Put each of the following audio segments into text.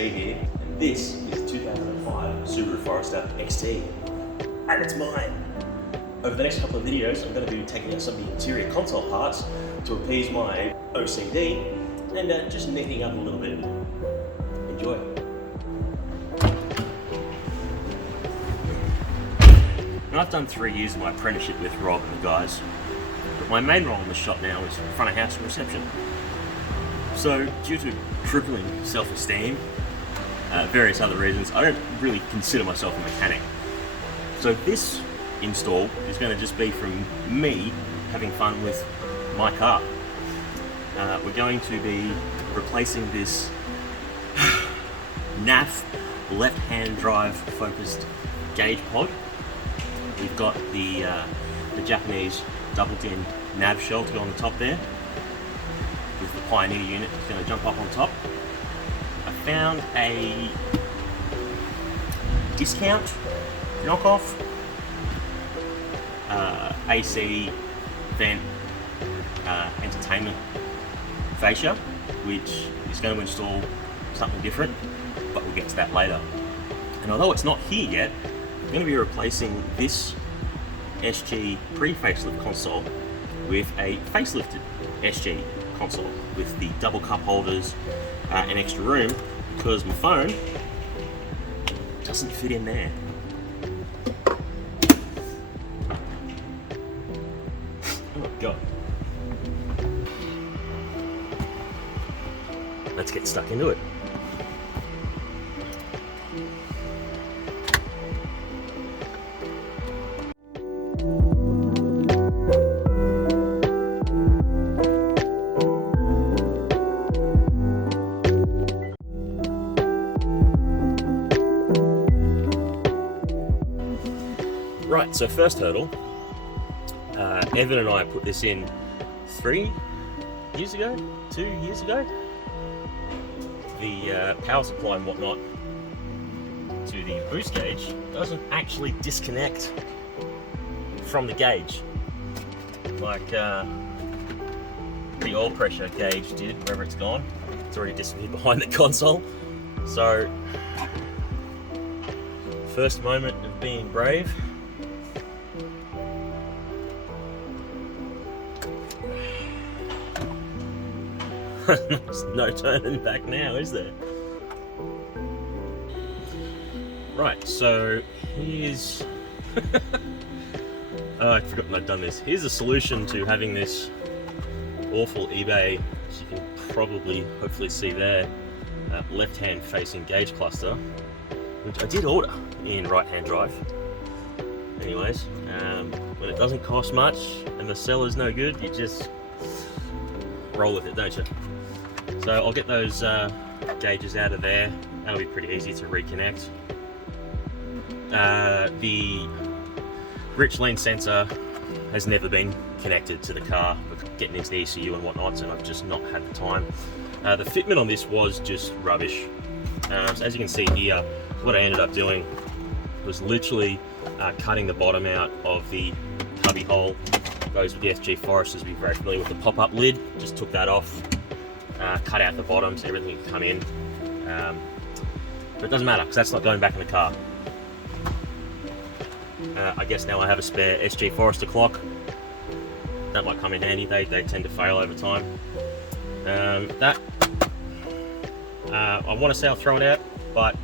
Steve here, and this is 2005 Subaru Forester XT, and it's mine. Over the next couple of videos, I'm going to be taking out some of the interior console parts to appease my OCD and just neatening up a little bit. Enjoy. Now, I've done 3 years of my apprenticeship with Rob and the guys, but my main role in the shop now is front of house and reception. So, due to crippling self-esteem, various other reasons, I don't really consider myself a mechanic. So this install is going to just be from me having fun with my car. We're going to be replacing this NAF left-hand drive focused gauge pod. We've got the Japanese double-din nav shell to go on the top there, with the Pioneer unit that's going to jump up on top. I found a discount knockoff AC vent entertainment fascia, which is going to install something different, but we'll get to that later. And although it's not here yet, I'm going to be replacing this SG pre-facelift console with a facelifted SG console with the double cup holders and extra room, because my phone doesn't fit in there. Oh god. Let's get stuck into it. Right, so first hurdle, Evan and I put this in 3 years ago, 2 years ago. The power supply and whatnot to the boost gauge doesn't actually disconnect from the gauge like the oil pressure gauge did, wherever it's gone. It's already disappeared behind the console. So, first moment of being brave. There's no turning back now, is there? Right, so here's... oh, I'd forgotten I'd done this. Here's a solution to having this awful eBay, as you can probably, hopefully see there, left-hand facing gauge cluster, which I did order in right-hand drive. Anyways, when it doesn't cost much and the seller's no good, you just roll with it, don't you? So I'll get those gauges out of there. That'll be pretty easy to reconnect. The rich lean sensor has never been connected to the car, getting into the ECU and whatnot, and I've just not had the time. The fitment on this was just rubbish. So as you can see here, what I ended up doing was literally cutting the bottom out of the cubby hole. Those with the SG Foresters will be very familiar with the pop-up lid. Just took that off, cut out the bottom so everything can come in. But it doesn't matter because that's not going back in the car. I guess now I have a spare SG Forester clock. That might come in handy. They tend to fail over time. I want to say I'll throw it out, but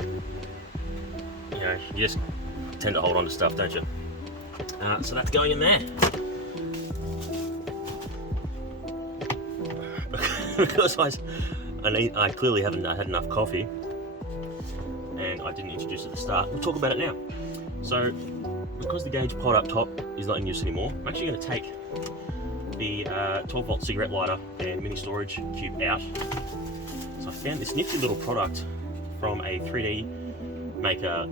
you know, you just tend to hold on to stuff, don't you? So that's going in there. Because I clearly haven't had enough coffee, and I didn't introduce it at the start. We'll talk about it now. So, because the gauge pod up top is not in use anymore, I'm actually going to take the 12-volt cigarette lighter and mini storage cube out. So I found this nifty little product from a 3D maker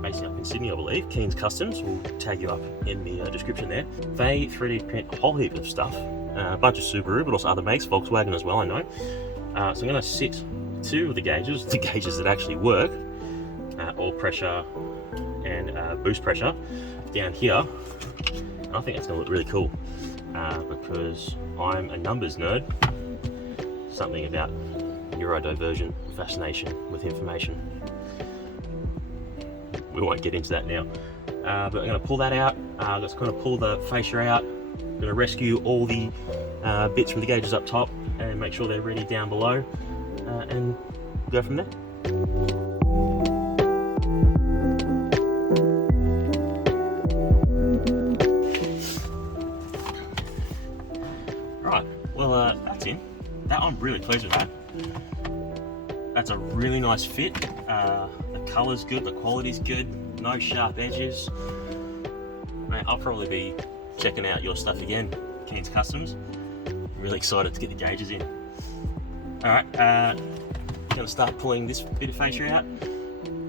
based up in Sydney, I believe. Keen's Customs, will tag you up in the description there. They 3D print a whole heap of stuff, a bunch of Subaru, but also other makes, Volkswagen as well, I know. So I'm going to sit 2 of the gauges that actually work, oil pressure and boost pressure, down here. And I think that's going to look really cool because I'm a numbers nerd. Something about neurodivergent fascination with information. We won't get into that now. But I'm going to pull that out. I'm just going to pull the fascia out. I'm going to rescue all the bits from the gauges up top and make sure they're ready down below, and go from there. Right, well that's in. That I'm really pleased with that. That's a really nice fit. The colour's good, the quality's good, no sharp edges. Mate, I'll probably be checking out your stuff again, Keen's Customs. I'm really excited to get the gauges in. Alright, I'm going to start pulling this bit of fascia out.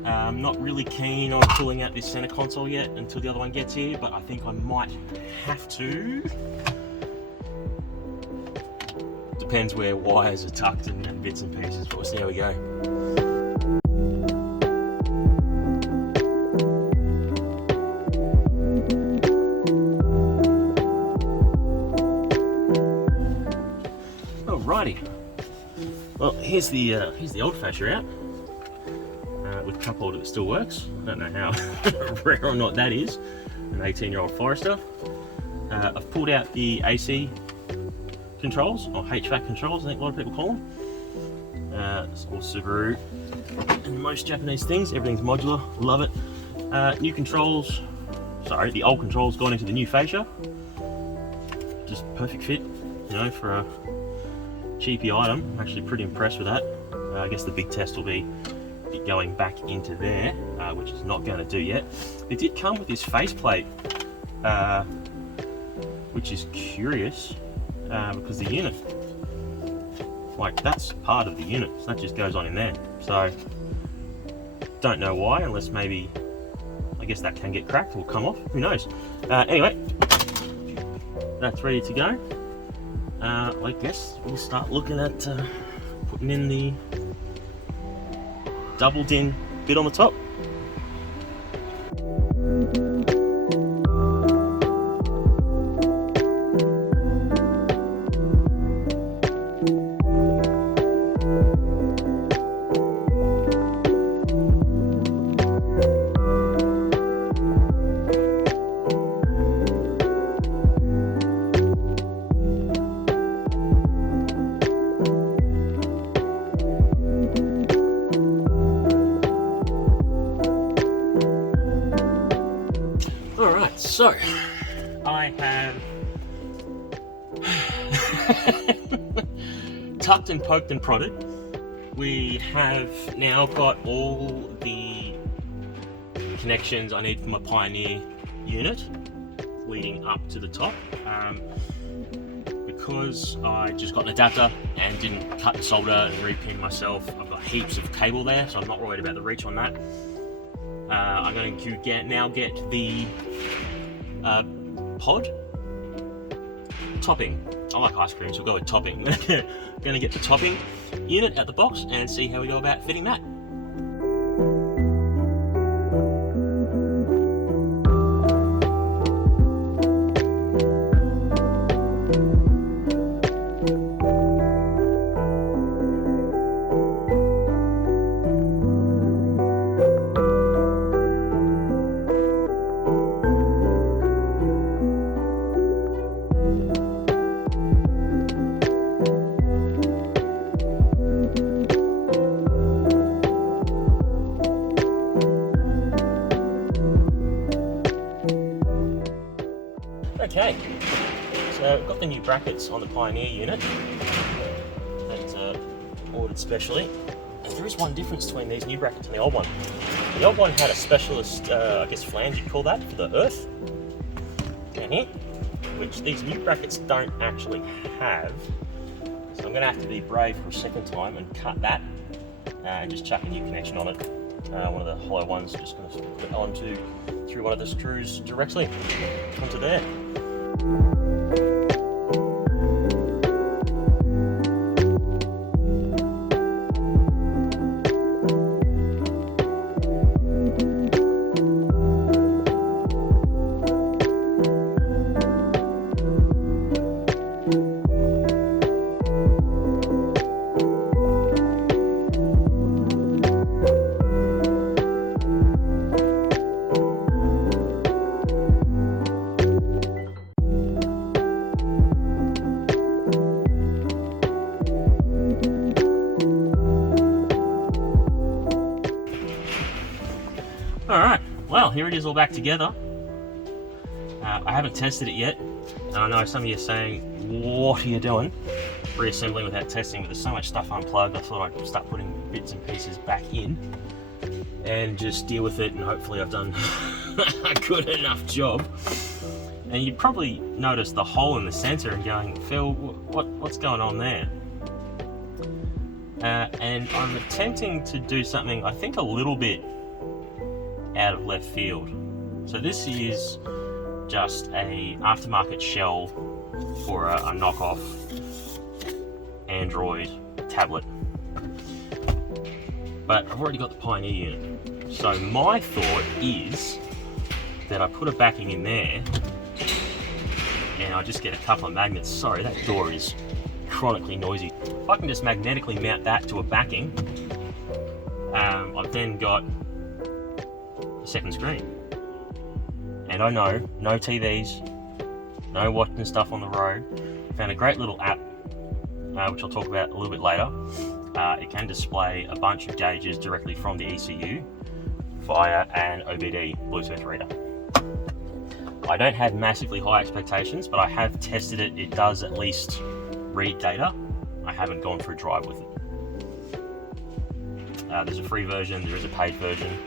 I'm not really keen on pulling out this centre console yet until the other one gets here, but I think I might have to. Depends where wires are tucked and bits and pieces, but we'll see how we go. Alrighty. Well, here's the old fascia out with cup holder that still works. I don't know how rare or not that is. An 18-year-old Forester. I've pulled out the AC controls, or HVAC controls, I think a lot of people call them. It's all Subaru and most Japanese things. Everything's modular, love it. New controls, sorry, the old controls gone into the new fascia. Just perfect fit, you know, for a cheapy item. I'm actually pretty impressed with that. I guess the big test will be going back into there, which is not going to do yet. It did come with this faceplate, which is curious. Because the unit, like, that's part of the unit, so that just goes on in there. So don't know why, unless maybe, I guess that can get cracked or come off, who knows. Anyway, that's ready to go. I guess we'll start looking at putting in the doubled in bit on the top. Alright, so I have tucked and poked and prodded. We have now got all the connections I need for my Pioneer unit leading up to the top. Because I just got an adapter and didn't cut and solder and repin myself, I've got heaps of cable there, so I'm not worried about the reach on that. I'm going to now get the pod topping. I like ice cream, so we'll go with topping. I'm going to get the topping unit out the box and see how we go about fitting that. Okay, so I've got the new brackets on the Pioneer unit that's ordered specially. And there is one difference between these new brackets and the old one. The old one had a specialist, I guess, flange you'd call that, for the earth down here, which these new brackets don't actually have. So I'm going to have to be brave for a second time and cut that and just chuck a new connection on it. One of the hollow ones, just going to put it onto through one of the screws directly onto there. Alright, well, here it is all back together. I haven't tested it yet, and I know some of you are saying, what are you doing? Reassembling without testing, but there's so much stuff unplugged, I thought I'd start putting bits and pieces back in and just deal with it, and hopefully I've done a good enough job. And you'd probably notice the hole in the center and going, Phil, what's going on there? And I'm attempting to do something, I think, a little bit out of left field. So this is just a aftermarket shell for a knockoff Android tablet. But I've already got the Pioneer unit. So my thought is that I put a backing in there and I just get a couple of magnets. Sorry, that door is chronically noisy. If I can just magnetically mount that to a backing, I've then got a second screen. And I know, no TVs, no watching stuff on the road. I found a great little app, which I'll talk about a little bit later. It can display a bunch of gauges directly from the ECU via an OBD Bluetooth reader. I don't have massively high expectations, but I have tested it. It does at least read data. I haven't gone for a drive with it. There's a free version, there is a paid version,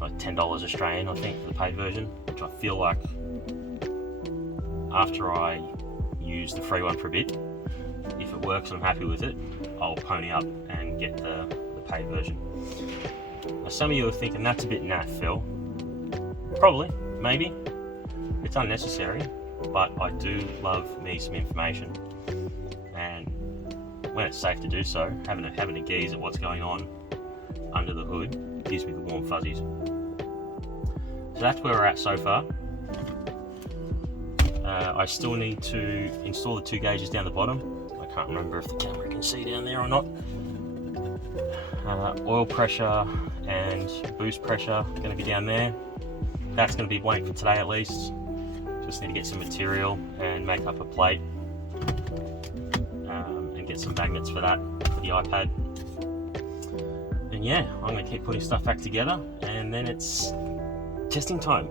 like $10 Australian, I think, for the paid version, which I feel like after I use the free one for a bit, if it works and I'm happy with it, I'll pony up and get the paid version. Now, some of you are thinking that's a bit naff, Phil. Probably, maybe. It's unnecessary, but I do love me some information. And when it's safe to do so, having a gaze at what's going on under the hood gives me the warm fuzzies. So that's where we're at so far. I still need to install the 2 gauges down the bottom. I can't remember if the camera can see down there or not. Oil pressure and boost pressure are going to be down there. That's going to be waiting for today at least. Just need to get some material and make up a plate and get some magnets for that, for the iPad. And yeah, I'm going to keep putting stuff back together, and then it's testing time.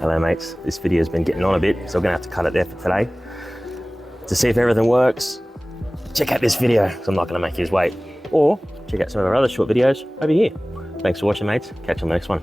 Hello mates, this video's been getting on a bit, so I'm going to have to cut it there for today. To see if everything works, check out this video, because I'm not going to make you wait. Or check out some of our other short videos over here. Thanks for watching mates, catch you on the next one.